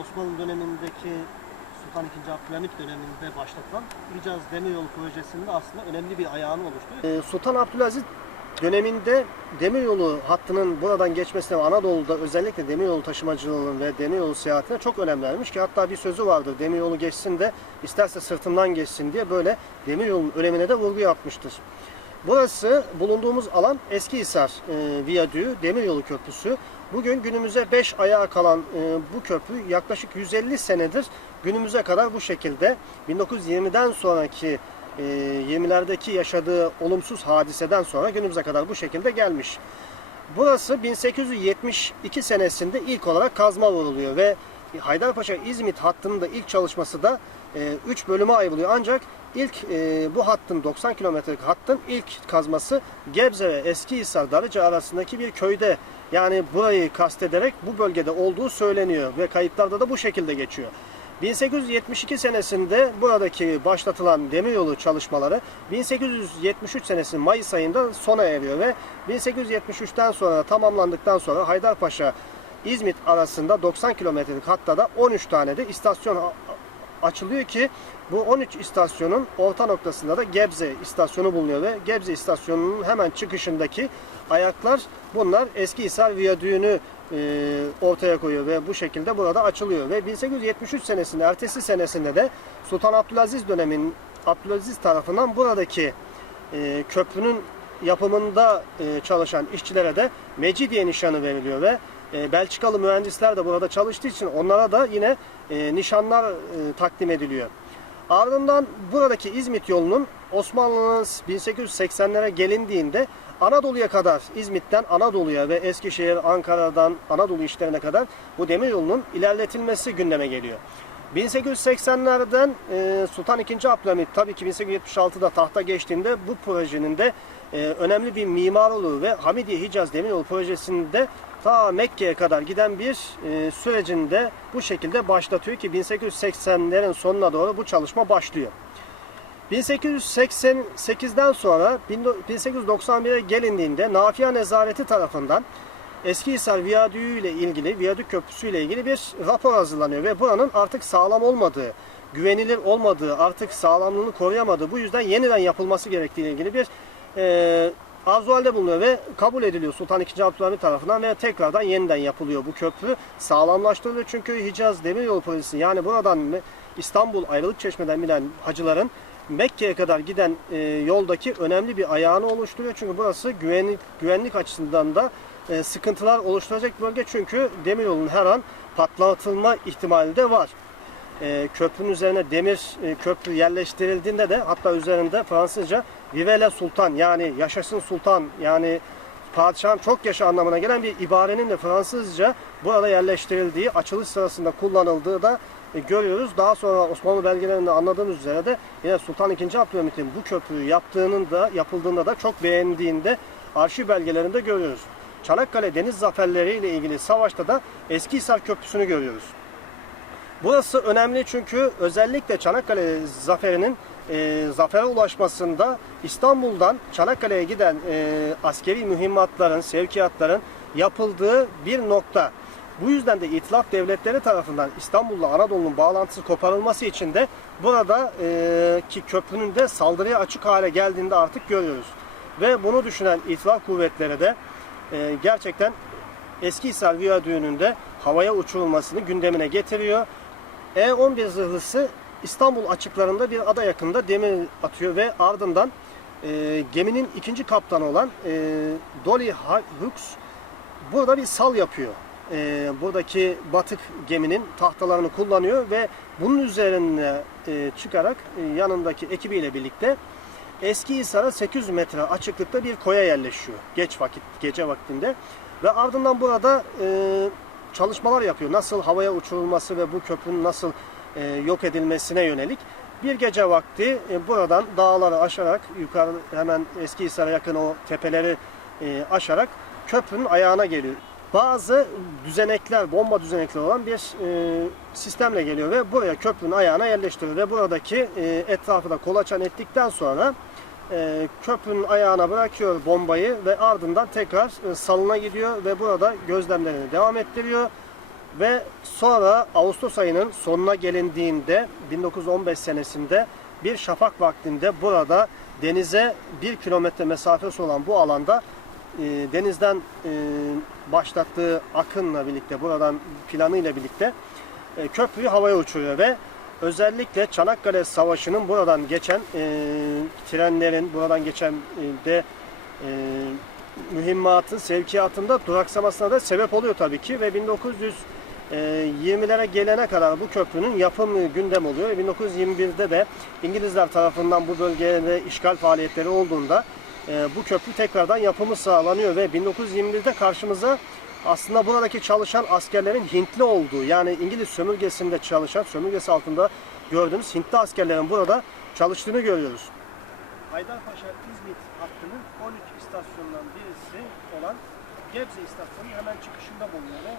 Osmanlı dönemindeki Sultan II. Abdülhamit döneminde başlatılan Hicaz Demiryolu projesinde aslında önemli bir ayağını oluşturuyor. Ee, Sultan Abdülaziz döneminde demiryolu hattının buradan geçmesine ve Anadolu'da özellikle demiryolu taşımacılığının ve demiryolu seyahatine çok önem vermiş ki hatta bir sözü vardır. Demiryolu geçsin de isterse sırtımdan geçsin diye böyle demiryolunun önemine de vurgu yapmıştır. Burası bulunduğumuz alan Eskihisar e, Viyadüğü, Demiryolu Köprüsü. Bugün günümüze 5 ayağa kalan e, bu köprü yaklaşık 150 senedir günümüze kadar bu şekilde 1920'den sonraki e, 20'lerdeki yaşadığı olumsuz hadiseden sonra günümüze kadar bu şekilde gelmiş. Burası 1872 senesinde ilk olarak kazma vuruluyor ve Haydarpaşa İzmit hattının da ilk çalışması da 3 bölüme ayrılıyor. Ancak ilk e, bu hattın 90 kilometrelik hattın ilk kazması Gebze ve Eskihisar Darıca arasındaki bir köyde yani burayı kastederek bu bölgede olduğu söyleniyor ve kayıtlarda da bu şekilde geçiyor. 1872 senesinde buradaki başlatılan demiryolu çalışmaları 1873 senesinin Mayıs ayında sona eriyor ve 1873'ten sonra tamamlandıktan sonra Haydarpaşa İzmit arasında 90 kilometrelik hatta da 13 tane de istasyon açılıyor ki bu 13 istasyonun orta noktasında da Gebze istasyonu bulunuyor ve Gebze istasyonunun hemen çıkışındaki ayaklar bunlar Eskihisar Viyadüğü'nü e, ortaya koyuyor ve bu şekilde burada açılıyor. Ve 1873 senesinde ertesi senesinde de Sultan Abdülaziz dönemin Abdülaziz tarafından buradaki e, köprünün yapımında e, çalışan işçilere de Mecidiye nişanı veriliyor ve e, Belçikalı mühendisler de burada çalıştığı için onlara da yine e, nişanlar e, takdim ediliyor. Ardından buradaki İzmit yolunun Osmanlı'nın 1880'lere gelindiğinde Anadolu'ya kadar İzmit'ten Anadolu'ya ve Eskişehir, Ankara'dan Anadolu işlerine kadar bu demiryolunun ilerletilmesi gündeme geliyor. 1880'lerden e, Sultan II. Abdülhamit tabii ki 1876'da tahta geçtiğinde bu projenin de e, önemli bir mimar olduğu ve Hamidiye Hicaz Demiryolu projesinde ta Mekke'ye kadar giden bir e, sürecinde bu şekilde başlatıyor ki 1880'lerin sonuna doğru bu çalışma başlıyor. 1888'den sonra 1891'e gelindiğinde Nafia Nezareti tarafından Eskihisar Viyadüğü ile ilgili, Viyadük Köprüsü ile ilgili bir rapor hazırlanıyor ve buranın artık sağlam olmadığı, güvenilir olmadığı, artık sağlamlığını koruyamadığı, bu yüzden yeniden yapılması gerektiği ile ilgili bir e, arzu halde bulunuyor ve kabul ediliyor Sultan II. Abdülhamit tarafından ve tekrardan yeniden yapılıyor bu köprü. Sağlamlaştırılıyor çünkü Hicaz Demiryolu Projesi yani buradan İstanbul Ayrılık Çeşme'den binen hacıların Mekke'ye kadar giden e, yoldaki önemli bir ayağını oluşturuyor. Çünkü burası güvenlik, güvenlik açısından da e, sıkıntılar oluşturacak bölge. Çünkü demiryolunun her an patlatılma ihtimali de var. E, köprünün üzerine demir e, köprü yerleştirildiğinde de hatta üzerinde Fransızca Vive la Sultan yani yaşasın sultan yani padişahın çok yaşa anlamına gelen bir ibarenin de Fransızca burada yerleştirildiği, açılış sırasında kullanıldığı da e, görüyoruz. Daha sonra Osmanlı belgelerinde anladığımız üzere de yine Sultan II. Abdülhamit'in bu köprüyü yaptığının da yapıldığında da çok beğendiğinde arşiv belgelerinde görüyoruz. Çanakkale deniz zaferleri ile ilgili savaşta da Eskihisar Köprüsü'nü görüyoruz. Burası önemli çünkü özellikle Çanakkale zaferinin e, zafere ulaşmasında İstanbul'dan Çanakkale'ye giden e, askeri mühimmatların, sevkiyatların yapıldığı bir nokta. Bu yüzden de İtilaf devletleri tarafından İstanbul'la Anadolu'nun bağlantısı koparılması için de burada e, ki köprünün de saldırıya açık hale geldiğinde artık görüyoruz. Ve bunu düşünen İtilaf kuvvetleri de e, gerçekten Eskihisar Viyadüğü'nün de havaya uçurulmasını gündemine getiriyor. E-11 zırhlısı İstanbul açıklarında bir ada yakında demir atıyor ve ardından e, geminin ikinci kaptanı olan e, Dolly Hooks burada bir sal yapıyor. E, buradaki batık geminin tahtalarını kullanıyor ve bunun üzerine e, çıkarak e, yanındaki ekibiyle birlikte Eskihisar'a 800 metre açıklıkta bir koya yerleşiyor. Geç vakit, gece vaktinde. Ve ardından burada e, çalışmalar yapıyor. Nasıl havaya uçurulması ve bu köprünün nasıl e, yok edilmesine yönelik. Bir gece vakti e, buradan dağları aşarak yukarı hemen Eskihisar'a yakın o tepeleri e, aşarak köprünün ayağına geliyor. Bazı düzenekler, bomba düzenekleri olan bir e, sistemle geliyor ve buraya köprünün ayağına yerleştiriyor ve buradaki e, etrafı da kolaçan ettikten sonra e, köprünün ayağına bırakıyor bombayı ve ardından tekrar e, salına gidiyor ve burada gözlemlerini devam ettiriyor. Ve sonra Ağustos ayının sonuna gelindiğinde 1915 senesinde bir şafak vaktinde burada denize bir kilometre mesafesi olan bu alanda e, denizden e, başlattığı akınla birlikte buradan planıyla birlikte e, köprüyü havaya uçuruyor ve özellikle Çanakkale Savaşı'nın buradan geçen e, trenlerin buradan geçen e, de mühimmatın sevkiyatında duraksamasına da sebep oluyor tabii ki ve 1920'lere gelene kadar bu köprünün yapımı gündem oluyor. Ve 1921'de de İngilizler tarafından bu bölgede işgal faaliyetleri olduğunda e, bu köprü tekrardan yapımı sağlanıyor ve 1921'de karşımıza aslında buradaki çalışan askerlerin Hintli olduğu yani İngiliz sömürgesinde çalışan sömürgesi altında gördüğümüz Hintli askerlerin burada çalıştığını görüyoruz. Haydarpaşa İzmit hattının 13 istasyonundan birisi olan Gebze istasyonunun hemen çıkışında bulunuyor.